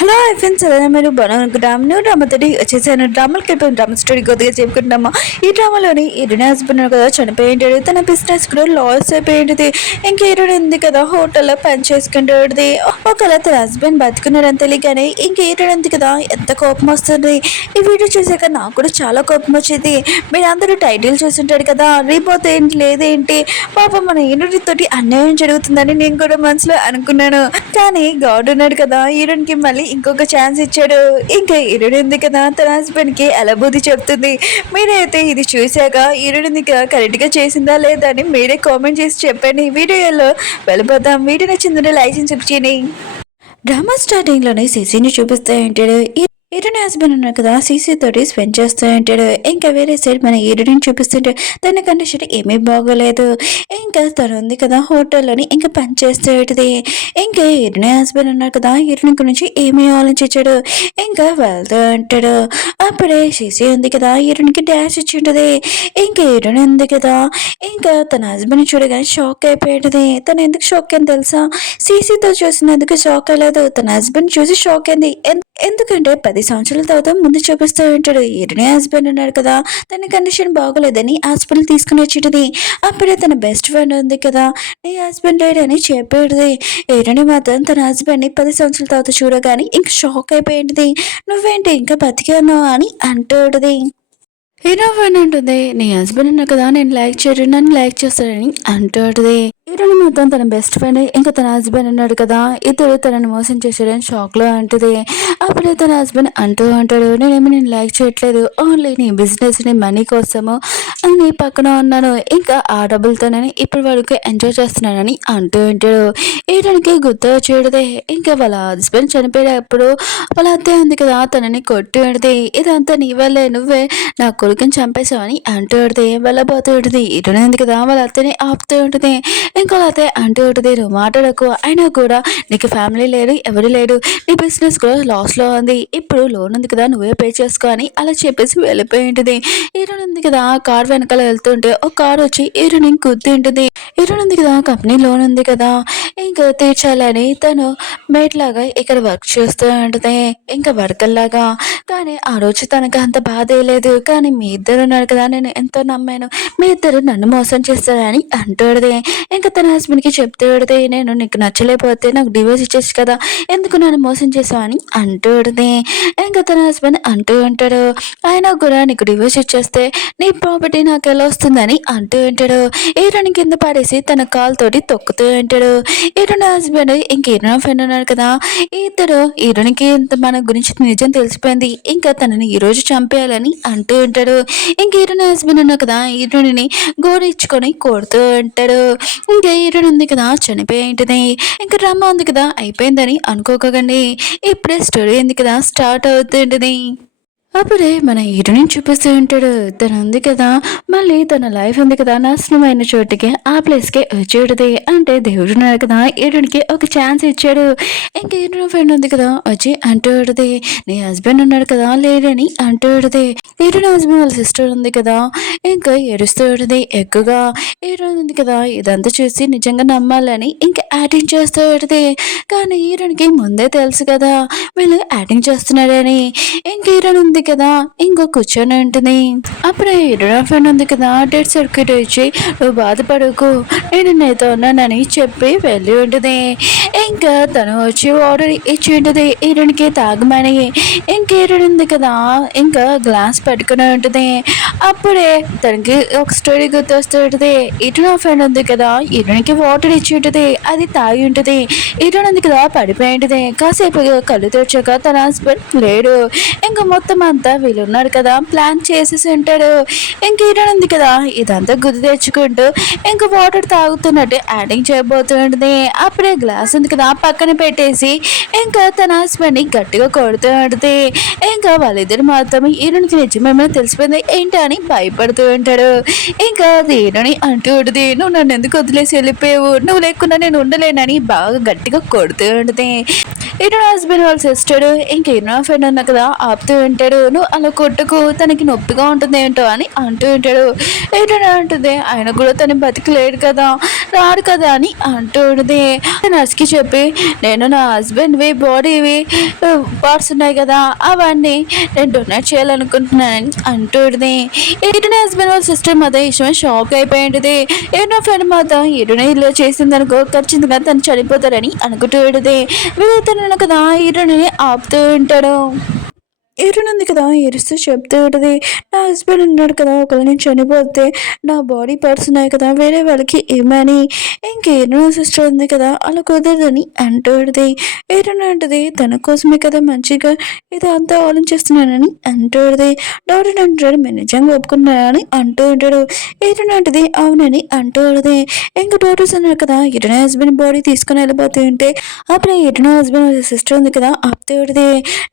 Hello friends, అదే మీరు drama డ్రామాతోటి వచ్చేసాను. డ్రామాలకి వెళ్ళిపోయిన డ్రామా స్టోరీ కొద్దిగా చెప్పుకుంటున్నామా. ఈ డ్రామాలోని హీరోయిన్ హస్బెండ్ కదా చనిపోయింటాడు. తన బిజినెస్ కూడా లాస్ అయిపోయింది. ఇంకా హీరోయిన్ ఉంది కదా హోటల్లో పని చేసుకుంటాడు. ఒకవేళ తన హస్బెండ్ బతుకున్నాడని తెలియగానే ఇంక హీరోయిన్ ఉంది కదా ఎంత కోపం వస్తుంది. ఈ వీడియో చూసాక నాకు కూడా చాలా కోపం వచ్చింది. మీరు అందరూ టైటిల్ చూసింటాడు కదా, రీపోతే ఏంటి లేదేంటి, పాపం మన హీరోయిన్ తోటి అన్యాయం జరుగుతుందని నేను కూడా మనసులో అనుకున్నాను. కానీ గాడ్ ఉన్నాడు కదా, హీరోయిన్ కి మళ్ళీ ఇంకొక ఛాన్స్ ఇచ్చాడు. ఇంకా హీరోయిన్ ఉంది కదా తన హస్బెండ్ కి ఎలా బుద్ధి చెప్తుంది. మీరైతే ఇది చూశాక హీరోయిన్ కరెక్ట్ గా చేసిందా లేదా అని మీరే కామెంట్ చేసి చెప్పండి. వీడియోలో వెళ్ళిపోతాం. వీడియో నచ్చిందంటే లైక్ చేసి చేయండి. డ్రామా స్టార్టింగ్ లోనే సిసిని చూపిస్తా ఉంటాడు. హీరోయిన్ హస్బెండ్ ఉన్నారు కదా సీసీ తోటి స్పెండ్ చేస్తూ ఉంటాడు. ఇంకా వేరే సైడ్ మన హీరోయిన్ చూపిస్తుంటే తన కండిషన్ ఏమీ బాగోలేదు. ఇంకా తను ఉంది కదా హోటల్లోని ఇంకా పని చేస్తూ ఉంటుంది. ఇంకా హీరోయిన్ హస్బెండ్ ఉన్నారు కదా హీరోయిన్ గురించి ఏమీ ఆలోచించాడు. ఇంకా వెళ్తూ ఉంటాడు. అప్పుడే సీసీ ఉంది కదా హీరోయిన్కి డాష్ ఇచ్చి ఉంటుంది. ఇంకా హీరోయిన్ ఉంది కదా ఇంకా తన హస్బెండ్ చూడగానే షాక్ అయిపోయింది. తను ఎందుకు షాక్ అని తెలుసా, సీసీతో చూసినందుకు షాక్ అవ్వలేదు, తన హస్బెండ్ చూసి షాక్ అయింది. ఎందుకంటే 10 సంవత్సరాల తర్వాత ముందు చూపిస్తూ ఉంటాడు. హీరోయిన్ హస్బెండ్ ఉన్నాడు కదా తన కండిషన్ బాగోలేదని హాస్పిటల్ తీసుకుని వచ్చింది. అప్పుడే తన బెస్ట్ ఫ్రెండ్ ఉంది కదా నీ హస్బెండ్ లేడని చెప్పేది. హీరోయిన్ మాత్రం తన హస్బెండ్ని 10 సంవత్సరాల తర్వాత చూడగానే ఇంక షాక్ అయిపోయింది. నువ్వేంటి ఇంకా బతికాను అని అంటాడుది. హీరోయిన్ అంటుంది నీ హస్బెండ్ ఉన్నా కదా నేను లైక్ చేయరు, నన్ను లైక్ చేస్తాడని అంటాడుది. హీరోయిన్ మొత్తం తన బెస్ట్ ఫ్రెండ్ ఇంకా తన హస్బెండ్ ఉన్నాడు కదా ఇద్దరు తనని మోసం చేశాడని షాక్ లో అంటుంది. అప్పుడే తన హస్బెండ్ అంటూ ఉంటాడు నేను లైక్ చేయట్లేదు, ఓన్లీ నీ బిజినెస్ ని మనీ కోసము నీ పక్కన ఉన్నాను, ఇంకా ఆ డబ్బులతోనని ఇప్పటి వరకు ఎంజాయ్ చేస్తున్నానని అంటూ ఉంటాడు. హీరోయిన్కి గుర్తు వచ్చేది ఇంకా వాళ్ళ హస్బెండ్ చనిపోయేటప్పుడు వాళ్ళ అత్తే ఉంది కదా తనని కొట్టి ఉంటుంది. ఇదంతా నీ వల్లే, నువ్వే నా కొడుకుని చంపేశావని అంటూ ఉంటుంది. వెళ్ళబోతూ ఉంటుంది. హీరోయిన్ ఉంది కదా వాళ్ళ అత్తని ఆపుతూ ఉంటుంది. ఇంకో అతే అంటూ ఉంటుంది నువ్వు మాట్లాడకు, అయినా కూడా నీకు ఫ్యామిలీ లేరు, ఎవరు లేడు, నీ బిజినెస్ కూడా లాస్లో ఉంది, ఇప్పుడు లోన్ ఉంది కదా నువ్వే పే చేసుకో అని అలా చెప్పేసి వెళ్ళిపోయి ఉంటుంది. హీరోయిన్ ఉంది కదా కార్ వెనకాల వెళ్తుంటే ఒక కార్ వచ్చి హీరోయిన్ గుద్ది ఉంటుంది. హీరోయిన్ ఉంది కదా కంపెనీ లోన్ ఉంది కదా ఇంకా తీర్చాలని తను మేట్ లాగా ఇక్కడ వర్క్ చేస్తూ ఉంటుంది. ఇంకా వర్కర్ లాగా. కానీ ఆ రోజు తనకు అంత బాధ లేదు. కానీ మీ ఇద్దరు ఉన్నారు కదా నేను ఎంతో నమ్మాను, మీ ఇద్దరు నన్ను మోసం చేస్తారని అంటాడుది. ఇంకా తన హస్బెండ్కి చెప్తాడుది నేను నీకు నచ్చలేకపోతే నాకు డివోర్స్ ఇచ్చేసి కదా ఎందుకు నన్ను మోసం చేసావు అని అంటాడుది. ఇంకా తన హస్బెండ్ అంటూ ఉంటాడు ఆయన కూడా నీకు డివోర్స్ ఇచ్చేస్తే నీ ప్రాపర్టీ నాకు ఎలా వస్తుందని అంటూ ఉంటాడు. హీరోని కింద పడేసి తన కాల్ తోటి తొక్కుతూ ఉంటాడు. హీరోని హస్బెండ్ ఇంక హీరోయిన్ ఫ్రెండ్ ఉన్నారు కదా ఇద్దరు హీరోనికి మన గురించి నిజం తెలిసిపోయింది, ఇంకా తనని ఈ రోజు చంపేయాలని అంటూ ఉంటాడు. ఇంక హీరోయిన్ హస్బెండ్ ఉన్నారు కదా హీరోయిని గోడ ఇచ్చుకొని కొడుతూ ఉంటాడు. ఇంకా హీరోయిన్ ఉంది కదా చనిపోయి ఉంటుంది. ఇంకా డ్రామా ఉంది కదా అయిపోయిందని అనుకోకండి, ఇప్పుడే స్టోరీ ఉంది కదా స్టార్ట్ అవుతుంటుంది. అప్పుడే మన హీరోని చూపిస్తూ ఉంటాడు. తను ఉంది కదా మళ్ళీ తన లైఫ్ ఉంది కదా నాశనమైన చోటుకి ఆ ప్లేస్కి వచ్చేది. అంటే దేవుడు ఉన్నాడు కదా హీరోనికి ఒక ఛాన్స్ ఇచ్చాడు. ఇంకా హీరో ఫ్రెండ్ ఉంది కదా వచ్చి అంటూడది నీ హస్బెండ్ ఉన్నాడు కదా లేడని అంటూడది. హీరోని హస్బెండ్ వాళ్ళ సిస్టర్ ఉంది కదా ఇంకా ఏడుస్తూ ఉంటుంది ఎక్కువగా. హీరోయిన్ ఉంది కదా ఇదంతా చూసి నిజంగా నమ్మాలని ఇంకా యాక్టింగ్ చేస్తూ ఉంటుంది. కానీ హీరోనికి ముందే తెలుసు కదా వీళ్ళు యాక్టింగ్ చేస్తున్నారని. ఇంక హీరోయిన్ ఉంది కదా ఇంకో కూర్చొని ఉంటుంది. అప్పుడే హీరోయిన్ ఫ్రెండ్ ఉంది కదా డెడ్ సర్క్యూట్ ఇచ్చి నువ్వు బాధపడకు నేను నీతో ఉన్నానని చెప్పి వెళ్ళి ఉంటుంది. ఇంకా తను వచ్చి ఆర్డర్ ఇచ్చి ఉంటుంది హీరోయిన్కి తాగమని. ఇంక హీరోయిన్ ఉంది కదా ఇంకా గ్లాస్ పట్టుకుని ఉంటుంది. అప్పుడే తనకి ఒక స్టోరీ గుర్తొస్తూ ఉంటుంది. హీరోయిన్ ఫ్రెండ్ ఉంది కదా హీరోయిన్కి వాటర్ ఇచ్చి ఉంటుంది, అది తాగి ఉంటుంది. హీరోయిన్ ఉంది కదా పడిపోయి ఉంటుంది. కాసేపు కళ్ళు తెచ్చాక తన హస్బెండ్ లేడు. ఇంకా మొత్తం అంతా వీళ్ళు ఉన్నారు కదా ప్లాన్ చేసేసి ఉంటాడు. ఇంక హీరోయిన్ ఉంది కదా ఇదంతా గుర్తు తెచ్చుకుంటూ ఇంకా వాటర్ తాగుతున్నట్టు యాక్టింగ్ చేయబోతుంది. అప్పుడే గ్లాస్ ఉంది కదా పక్కన పెట్టేసి ఇంకా తన హస్బెండ్ని గట్టిగా కొడుతూ ఉంటుంది. ఇంకా వాళ్ళిద్దరు మాత్రం హీరోయిన్కి నిజమేమో తెలిసిపోయింది ఏంటి అని భయపడుతూ ఉంటాడు. ఇంకా హీరోని అంటూ ఉంటుంది నువ్వు నన్ను ఎందుకు వదిలేసి వెళ్ళిపోయావు, నువ్వు లేకుండా నేను ఉండలేనని బాగా గట్టిగా కొడుతూ ఉంటుంది. హీరోయిన్ హస్బెండ్ వాళ్ళ సిస్టర్ ఇంకా హీరోయిన్ ఫ్రెండ్ ఉన్నా కదా ఆపుతూ ఉంటాడు. నువ్వు అలా కొట్టుకు తనకి నొప్పిగా ఉంటుంది ఏంటో అని అంటూ ఉంటాడు. ఏంటని అంటుంది, ఆయన కూడా తను బతికలేడు కదా, రాడు కదా అని అంటూ ఉంటుంది. నర్స్కి చెప్పి నేను నా హస్బెండ్వి బాడీవి పార్ట్స్ ఉన్నాయి కదా అవన్నీ నేను డొనేట్ చేయాలనుకుంటున్నానని అంటూ ఉంటుంది. ఏంటనే హస్బెండ్ వాళ్ళ సిస్టర్ మాత్రం ఇష్టమే షాక్ అయిపోయింది. ఏంటో ఫ్రెండ్ మాత్రం ఈడునే ఇలా చేసిందనుకో ఖచ్చితంగా తను చనిపోతారని అనుకుంటూ ఉంటుంది. వీళ్ళతో కదా ఈడుని ఆపుతూ ఉంటాడు. ఏరునుంది కదా ఏరుస్తూ చెప్తూ ఉంటుంది, నా హస్బెండ్ ఉన్నాడు కదా, ఒకవేళ నేను చనిపోతే నా బాడీ పార్ట్స్ ఉన్నాయి కదా వేరే వాళ్ళకి ఏమని. ఇంకేరున సిస్టర్ ఉంది కదా అలా కుదరదని అంటూ ఉంటుంది. ఏరున అంటుంది తన కోసమే కదా మంచిగా ఇదంతా ఆలోచిస్తున్నానని అంటూ ఉంటుంది. డాక్టర్ అంటాడు మీరు నిజంగా ఒప్పుకున్నానని అంటూ ఉంటాడు. ఏరున అంటుంది అవునని అంటూ ఉంటుంది. ఇంకా డాక్టర్స్ ఉన్నారు కదా ఎరున హస్బెండ్ బాడీ తీసుకుని వెళ్ళిపోతూ ఉంటే అప్పుడు ఎరున హస్బెండ్ సిస్టర్ ఉంది కదా ఆపుతూ ఉంటుంది,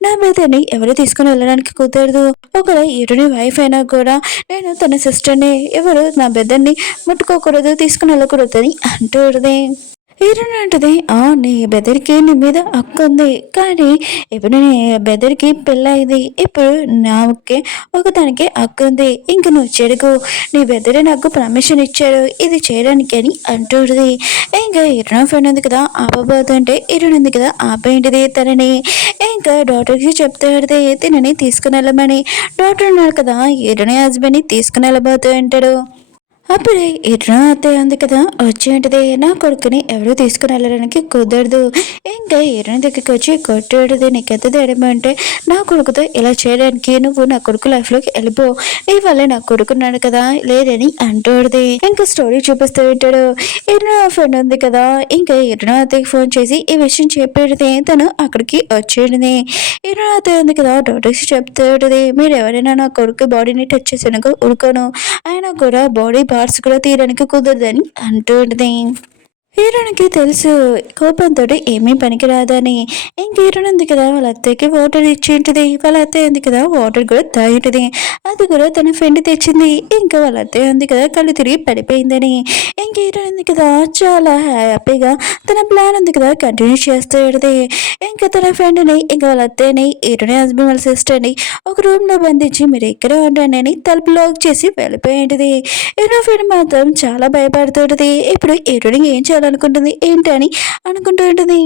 నా మీదని ఎవరు తీసుకుని వెళ్ళడానికి కుదరదు, ఒకవేళ ఈరుని వైఫ్ అయినా కూడా నేను తన సిస్టర్ని ఎవరు నా బెదర్ని ముట్టుకోకూడదు తీసుకుని వెళ్ళకూడదు అని అంటూ హీరోయిన్ అంటది నీ బెదరికి నీ మీద హక్కు ఉంది, కానీ ఇప్పుడు నీ బెదరికి పెళ్ళయింది, ఇప్పుడు నాకే ఒకదానికి హక్కు ఉంది, ఇంక నువ్వు చెడుగు, నీ బెదరి నాకు పర్మిషన్ ఇచ్చాడు ఇది చేయడానికి అని అంటుంది. ఇంకా హీరోయిన్ ఫ్రెండ్ ఉంది కదా ఆపబోతుంటే హీరోయిన్ ఉంది కదా ఆపేంటిది తనని. ఇంకా డాక్టర్కి చెప్తాడు తినని తీసుకుని వెళ్ళమని. డాక్టర్ ఉన్నారు కదా హీరోయిన్ హస్బెండ్ని తీసుకుని వెళ్ళబోతూ ఉంటాడు. అప్పుడే ఎట్లా అత్తయ్య ఉంది కదా వచ్చేంటిది, నా కొడుకుని ఎవరు తీసుకుని వెళ్ళడానికి కుదరదు, ఇంకా ఎరుని దగ్గరికి వచ్చి కొట్టేది నీకెంత ధైర్యం అంటే నా కొడుకుతో ఇలా చేయడానికి, నువ్వు నా కొడుకు లైఫ్లోకి వెళ్ళిపో, నీ వల్ల నా కొడుకున్నాడు కదా లేదని అంటూడది. ఇంకా స్టోరీ చూపిస్తూ ఉంటాడు. ఎరుణ ఫ్రెండ్ ఉంది కదా ఇంకా ఎరుణ అత్తయ్యకి ఫోన్ చేసి ఈ విషయం చెప్పేది, తను అక్కడికి వచ్చేది. ఎరుణ అత్తయ్య ఉంది కదా డాక్టర్స్ చెప్తాడు మీరు ఎవరైనా నా కొడుకు బాడీని టచ్ చేసానుకో ఉడుకోను, ఆయన కూడా బాడీ పార్ట్స్ కూడా తీయడానికి కుదరదని అంటుంది. హీరోనికి తెలుసు కోపంతో ఏమీ పనికిరాదని. ఇంక హీరోయిన్ ఉంది కదా వాళ్ళ అత్తయ్యకి వాటర్ ఇచ్చి ఉంటుంది, వాళ్ళ అత్తయ్య ఉంది కదా వాటర్ కూడా తాగుంటుంది, అది కూడా తన ఫ్రెండ్ తెచ్చింది. ఇంకా వాళ్ళ అత్తయ్య ఉంది కదా కళ్ళు తిరిగి పడిపోయిందని. ఇంక హీరోయిన్ ఉంది కదా చాలా హ్యాపీగా తన ప్లాన్ ఉంది కదా కంటిన్యూ చేస్తూ ఉంటుంది. ఇంకా తన ఫ్రెండ్ని ఇంకా వాళ్ళ అత్తయ్యని హీరోయిన్ హస్బెండ్ వాళ్ళ సిస్టర్ని ఒక రూమ్లో బంధించి మీరు ఎక్కడ ఉండండి తలుపు లాక్ చేసి వెళ్ళిపోయింది. హీరో ఫ్రెండ్ మాత్రం చాలా భయపడుతుంటుంది. ఇప్పుడు హీరోయిన్ ఏం చేయాలి అనుకుంటుంది ఏంటని అనుకుంటూ ఉంటుంది.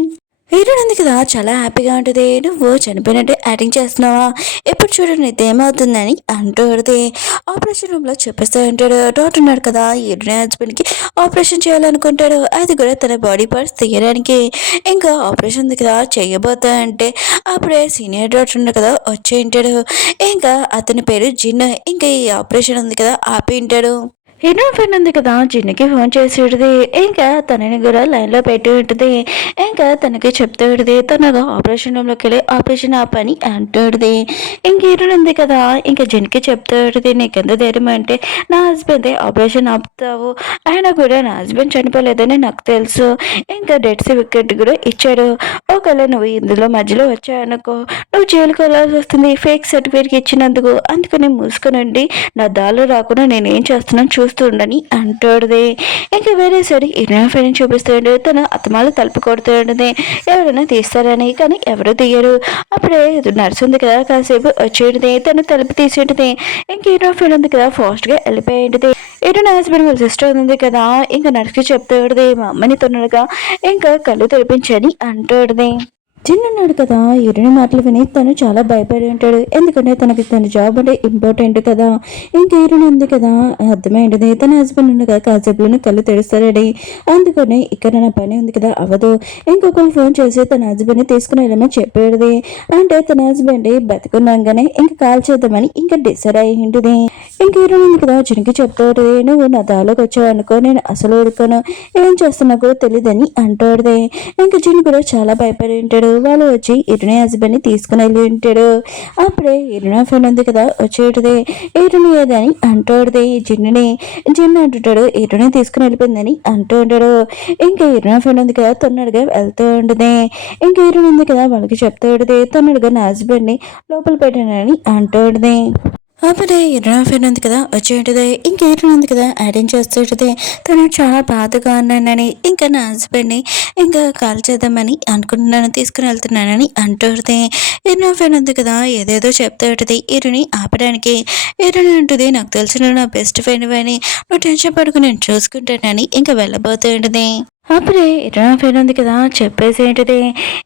హీరోయిన్ ఉంది కదా చాలా హ్యాపీగా ఉంటుంది, నువ్వు చనిపోయినట్టు యాక్టింగ్ చేస్తున్నావా, ఎప్పుడు చూడండి ఇదేమవుతుందని అంటూ ఆపరేషన్ రూమ్లో చెప్పేస్తూ ఉంటాడు. డాక్టర్ ఉన్నాడు కదా హీరోయిన్ హస్బెండ్కి ఆపరేషన్ చేయాలనుకుంటాడు, అది కూడా తన బాడీ పార్ట్స్ తీయడానికి. ఇంకా ఆపరేషన్ ఉంది కదా చేయబోతా అంటే అప్పుడే సీనియర్ డాక్టర్ ఉన్నాడు కదా వచ్చి ఉంటాడు. ఇంకా అతని పేరు జిన్. ఇంకా ఈ ఆపరేషన్ ఉంది కదా ఆపి ఉంటాడు. హీరో ఫ్రెండ్ ఉంది కదా జిన్నుకి ఫోన్ చేసి ఉంటుంది, ఇంకా తనని కూడా లైన్లో పెట్టి ఉంటుంది. ఇంకా తనకి చెప్తూ ఉంటుంది తనగా ఆపరేషన్ రూమ్లోకి వెళ్ళి ఆపరేషన్ ఆపని అంటుంది. ఇంక హీరోయిన్ ఉంది కదా ఇంకా జిన్కి చెప్తూ ఉంటుంది నీకెంత ధైర్యం అంటే నా హస్బెండ్ ఆపరేషన్ ఆపుతావు, ఆయన కూడా నా హస్బెండ్ చనిపోలేదని నాకు తెలుసు, ఇంకా డెత్ సర్టిఫికెట్ కూడా ఇచ్చాడు, ఒకవేళ నువ్వు ఇందులో మధ్యలో వచ్చావనుకో నువ్వు జైలుకి వెళ్ళాల్సి వస్తుంది ఫేక్ సర్టిఫికేట్ ఇచ్చినందుకు, అందుకని మూసుకునండి నా దారిలో రాకుండా నేనేం చేస్తున్నాను చూస్తుండని అంటాడుది. ఇంకా వేరే సైడ్ ఇరవై ఫ్రెండ్ చూపిస్తాడు, తన అత్తమాలు తలుపు కొడుతుండది ఎవరైనా తీస్తారని, కానీ ఎవరు తీయరు. అప్పుడే నర్సు ఉంది కదా కాసేపు వచ్చేటిది, తను తలుపు తీసేటిది. ఇంక హీరో ఫ్రెండ్ ఉంది కదా ఫాస్ట్గా వెళ్ళిపోయేటిది. ఇటు నా హస్బెండ్ వాళ్ళ సిస్టర్ ఉంది కదా ఇంకా నర్సుకి చెప్తాడుది మా అమ్మని తొందరగా ఇంకా కళ్ళు తెరిపించని అంటాడుది. చిన్నన్నాడు కదా ఇరుని మాటలు విని తను చాలా భయపడి ఉంటాడు, ఎందుకంటే తనకి తన జాబ్ అంటే ఇంపార్టెంట్ కదా. ఇంకా ఇరుని ఉంది కదా అర్థమైంది తన హస్బెండ్ ఉంది కదా కాసేపులోనే కళ్ళు తెరుస్తారని, అందుకని ఇక్కడ నా పని ఉంది కదా అవ్వదు, ఇంకొకరు ఫోన్ చేసి తన హస్బెండ్ని తీసుకుని వెళ్ళమని చెప్పేది. అంటే తన హస్బెండ్ బతుకున్నాగానే ఇంకా కాల్ చేద్దామని ఇంకా డిసైడ్ అయి ఉంటుంది. ఇంక ఇరుని ఉంది కదా చినికి చెప్తాడు నువ్వు నా దాలోకి వచ్చావు అనుకో నేను అసలు ఊరుకోను, ఏం చేస్తున్నా కూడా తెలియదని అంటాడు. ఇంకా చిన్ని కూడా చాలా భయపడి ఉంటాడు. వాళ్ళు వచ్చి ఇరుని హస్బెండ్ని తీసుకుని వెళ్ళి ఉంటాడు. అప్పుడే ఇరున ఫ్రెండ్ ఉంది కదా వచ్చేటిది ఇరుని ఏదని అంటాడుది జిన్నుని. జిన్ను అంటుంటాడు ఇరుని తీసుకుని వెళ్ళిపోయిందని అంటూ ఉంటాడు. ఇంకా ఇరున ఫ్రెండ్ ఉంది కదా తొన్నడుగా వెళ్తూ ఉంటుంది. ఇంకా ఇరుని ఉంది కదా వాళ్ళకి చెప్తాడుది తొన్నడుగా నా హస్బెండ్ని లోపల పెట్టానని అంటాడుది. అప్పుడే ఇరవై ఫ్రెండ్ ఉంది కదా వచ్చేటిదే ఇంకా ఇరవై ఉంది కదా యాడింగ్ చేస్తుంటది. తను చాలా బాధగా ఉన్నానని ఇంకా నా హస్బెండ్ని ఇంకా కాల్ చేద్దామని అనుకుంటున్నాను తీసుకుని వెళ్తున్నానని అంటుంది. ఇరవై ఫ్రెండ్ ఉంది కదా ఏదేదో చెప్తూ ఉంటుంది ఇరుని ఆపడానికి. ఇరుని ఉంటుంది నాకు తెలిసిన నా బెస్ట్ ఫ్రెండ్ అని నువ్వు టెన్షన్ పడుకుని నేను చూసుకుంటానని ఇంకా వెళ్ళబోతూ ఉంటుంది. అప్పుడే ఇరవై ఫ్రెండ్ ఉంది కదా చెప్పేసి ఏంటిది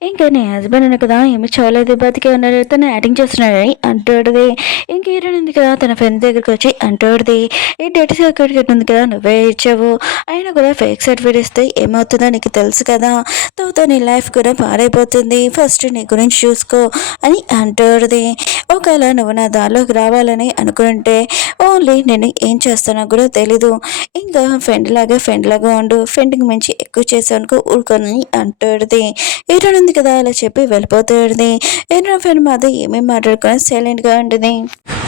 ఇంకా నీ హస్బెండ్ ఉంది కదా ఏమి చూడలేదు బతికే ఉన్నాడు తను యాక్టింగ్ చేస్తున్నాడని అంటాడుది. ఇంక హీరోయిన్ ఉంది కదా తన ఫ్రెండ్ దగ్గరికి వచ్చి అంటాడుది ఈ డేట్ సర్టిఫికేట్ ఉంది కదా నువ్వే ఇచ్చావు అయినా కూడా ఫేక్ సర్టిఫికేట్ ఇస్తే ఏమవుతుందో నీకు తెలుసు కదా తర్వాత నీ లైఫ్ కూడా పాడైపోతుంది ఫస్ట్ నీ గురించి చూసుకో అని అంటాడుది. ఒకవేళ నువ్వు నా దారిలోకి రావాలని అనుకుంటే ఓన్లీ నేను ఏం చేస్తానో కూడా తెలీదు ఇంకా ఫ్రెండ్ లాగా ఉండు ఫ్రెండ్కి మించి ఎక్కువ చేసానుకో ఊరుకొని అంటాడుది. హీరోయిన్ ఉంది కదా అలా చెప్పి వెళ్ళిపోతాడుది. హీరోయిన్ ఫ్రెండ్ మాది ఏమేమి మాట్లాడుకొని సైలెంట్గా ఉంటుంది.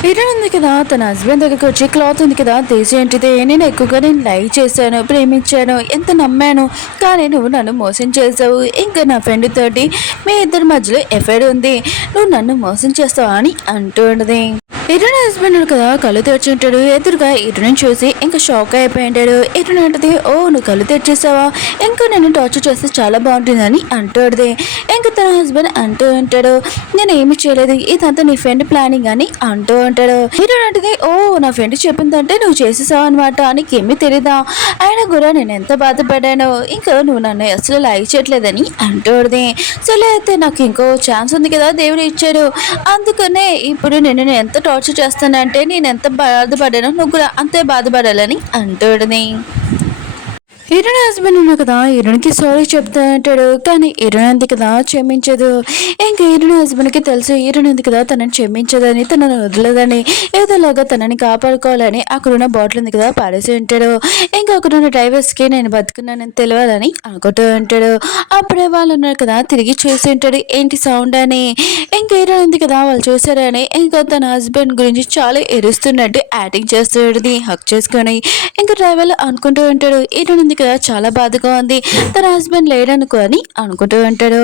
హీరోయిన్ ఉంది కదా తన హస్బెండ్ దగ్గరికి వచ్చి క్లాత్ ఉంది కదా తీసి ఏంటిది నేను ఎక్కువగా నేను లైక్ చేశాను ప్రేమించాను ఎంత నమ్మాను కానీ నువ్వు నన్ను మోసం చేసావు ఇంకా నా ఫ్రెండ్ తోటి మీ ఇద్దరి మధ్యలో ఎఫైర్ ఉంది నువ్వు నన్ను మోసం చేస్తావా అని అంటుంది. ఇరుని హస్బెండ్ కదా కళ్ళు తెచ్చుంటాడు ఎదురుగా ఇరుని చూసి ఇంకా షాక్ అయిపోయింటాడు. ఇరుని అంటది ఓ నువ్వు కళ్ళు తెచ్చేసావా ఇంకా నేను టార్చర్ చేస్తే చాలా బాగుంటుందని అంటాడుది. ఇంకా తన హస్బెండ్ అంటూ ఉంటాడు నేను ఏమి చేయలేదు ఇదంతా నీ ఫ్రెండ్ ప్లానింగ్ అని అంటూ ఉంటాడు. ఇరుని అంటది ఓ నా ఫ్రెండ్ చెప్పిందంటే నువ్వు చేసేసావు అనమాట నీకేమీ తెలీదా అయినా కూడా నేను ఎంత బాధపడ్డానో ఇంకా నువ్వు నన్ను అసలు లైక్ చేయట్లేదని అంటాడుది. సరే అయితే నాకు ఇంకో ఛాన్స్ ఉంది కదా దేవుడు ఇచ్చాడు అందుకనే ఇప్పుడు నేను ఎంత టార్చర్ చేస్తానంటే నేను ఎంత బాధపడానో నువ్వు కూడా అంతే బాధపడాలని అంటాడుని. హీరోయిన్ హస్బెండ్ ఉన్నా కదా హీరోయిన్కి సారీ చెప్తా అంటాడు కానీ హీరోయిన్ ఉంది కదా క్షమించదు. ఇంకా హీరోయిన్ హస్బెండ్కి తెలుసు హీరోయిన్ ఉంది కదా తనని క్షమించదని తనని వదలదని ఏదోలాగా తనని కాపాడుకోవాలని అక్కడున్న బాటిల్ ఉంది కదా పాడేసి ఉంటాడు. ఇంకా అక్కడున్న డ్రైవర్స్కి నేను బతుకున్నానని తెలియాలని అనుకుంటూ ఉంటాడు. అప్పుడే వాళ్ళు ఉన్నారు కదా తిరిగి చూసి ఉంటాడు ఏంటి సౌండ్ అని. ఇంకా హీరోయిన్ ఉంది కదా వాళ్ళు చూసారని ఇంకా తన హస్బెండ్ గురించి చాలా ఎరుస్తున్నట్టు యాక్టింగ్ చేస్తాడు హక్ చేసుకొని. ఇంకా డ్రైవర్ అనుకుంటూ ఉంటాడు హీరోయిన్ ఉంది కదా చాలా బాధగా ఉంది తన హస్బెండ్ లేడనుకో అని అనుకుంటూ ఉంటాడు.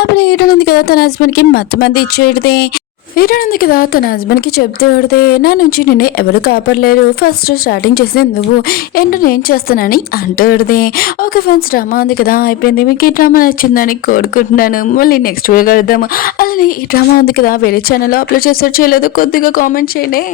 అప్పుడు హీరోయిన్ ఉంది కదా తన హస్బెండ్కి మంది ఇచ్చేది. హీరోయిన్ ఉంది కదా తన హస్బెండ్కి చెప్తే ఆడితే నా నుంచి నిన్ను ఎవరు కాపాడలేరు ఫస్ట్ స్టార్టింగ్ చేసింది నువ్వు ఏంటో నేను చేస్తానని అంటాడుది. ఓకే ఫ్రెండ్స్ డ్రామా ఉంది కదా అయిపోయింది మీకు ఈ డ్రామా నచ్చిందని కోరుకుంటున్నాను మళ్ళీ నెక్స్ట్ వీడియో కలుద్దాము. అలానే ఈ డ్రామా ఉంది కదా వేరే ఛానల్లో అప్లోడ్ చేసారు చేయలేదు కొద్దిగా కామెంట్ చేయండి.